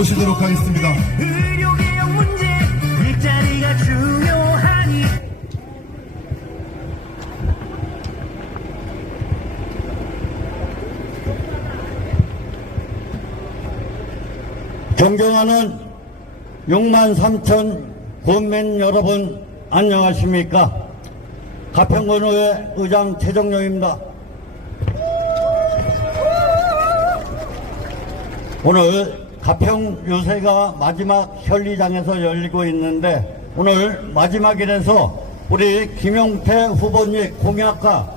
모시도록 하겠습니다. 의료개혁 문제 일자리가 중요하니 존경하는 6만 3천 국민 여러분 안녕하십니까? 가평군의회 의장 최정용입니다. 오늘 가평 유세가 마지막 현리장에서 열리고 있는데 오늘 마지막이라서 우리 김용태 후보님 공약과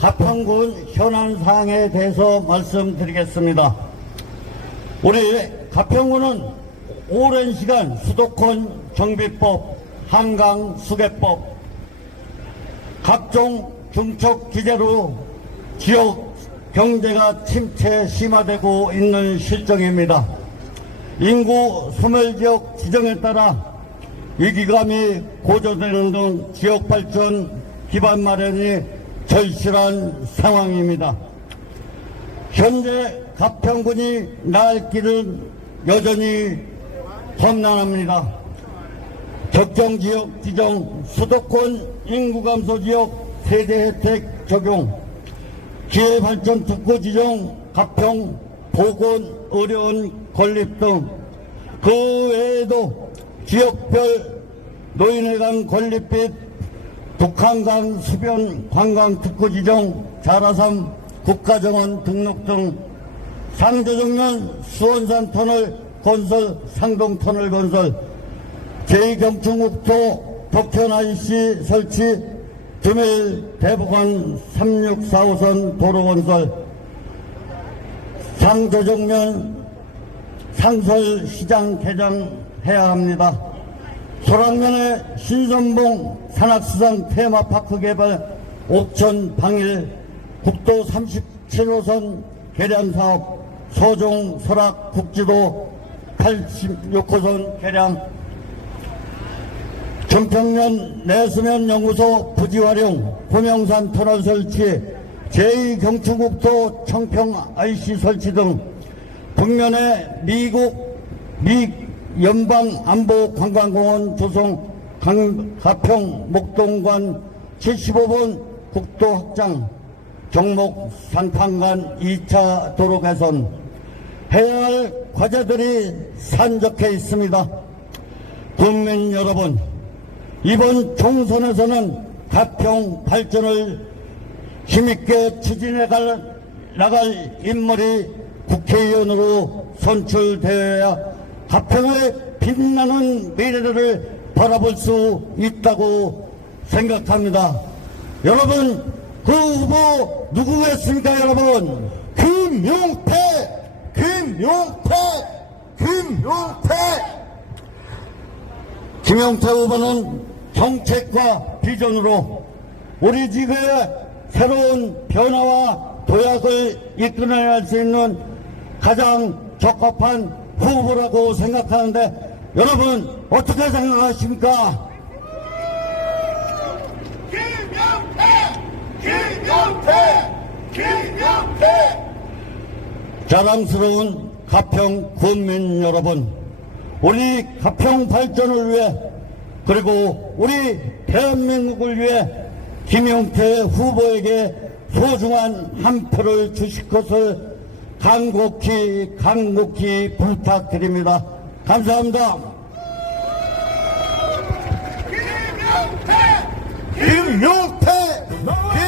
가평군 현안 사항에 대해서 말씀드리겠습니다. 우리 가평군은 오랜 시간 수도권 정비법, 한강 수계법, 각종 중첩 기재로 지역 경제가 침체 심화되고 있는 실정입니다. 인구 소멸 지역 지정에 따라 위기감이 고조되는 등 지역 발전 기반 마련이 절실한 상황입니다. 현재 가평군이 나을 길은 여전히 험난합니다. 적정 지역 지정, 수도권 인구 감소 지역 세대 혜택 적용, 기회발전 특구 지정, 가평, 보건, 의료원 건립 등 그 외에도 지역별 노인회관 건립 및 북한강 수변 관광 특구 지정, 자라섬 국가정원 등록 등 상조정면 수원산 터널 건설, 상동 터널 건설, 제2경충국토 덕현 IC 설치, 두밀 대북원 3645선 도로 건설, 상조정면 상설 시장 개장해야 합니다. 소랑면의 신선봉 산악수상 테마파크 개발 옥천 방일 국도 37호선 개량 사업 소종 설악 국지도 86호선 개량 정평면 내수면 연구소 부지 활용 고명산 터널 설치 제2경추국토 청평 IC 설치 등 북면에 미국 미 연방 안보 관광공원 조성 강- 가평 목동관 75번 국도 확장 경목 상판간 2차 도로 개선 해야 할 과제들이 산적해 있습니다. 국민 여러분, 이번 총선에서는 가평 발전을 힘있게 추진해 갈, 나갈 인물이 국회의원으로 선출되어야 가평의 빛나는 미래를 바라볼 수 있다고 생각합니다. 여러분, 그 후보 누구겠습니까, 여러분? 김용태! 김용태! 김용태! 김용태 후보는 정책과 비전으로 우리 지구의 새로운 변화와 도약을 이끌어낼 수 있는 가장 적합한 후보라고 생각하는데 여러분 어떻게 생각하십니까? 자랑스러운 가평 군민 여러분, 우리 가평 발전을 위해 그리고 우리 대한민국을 위해 김용태 후보에게 소중한 한 표를 주실 것을 간곡히 간곡히 부탁드립니다. 감사합니다. 김용태!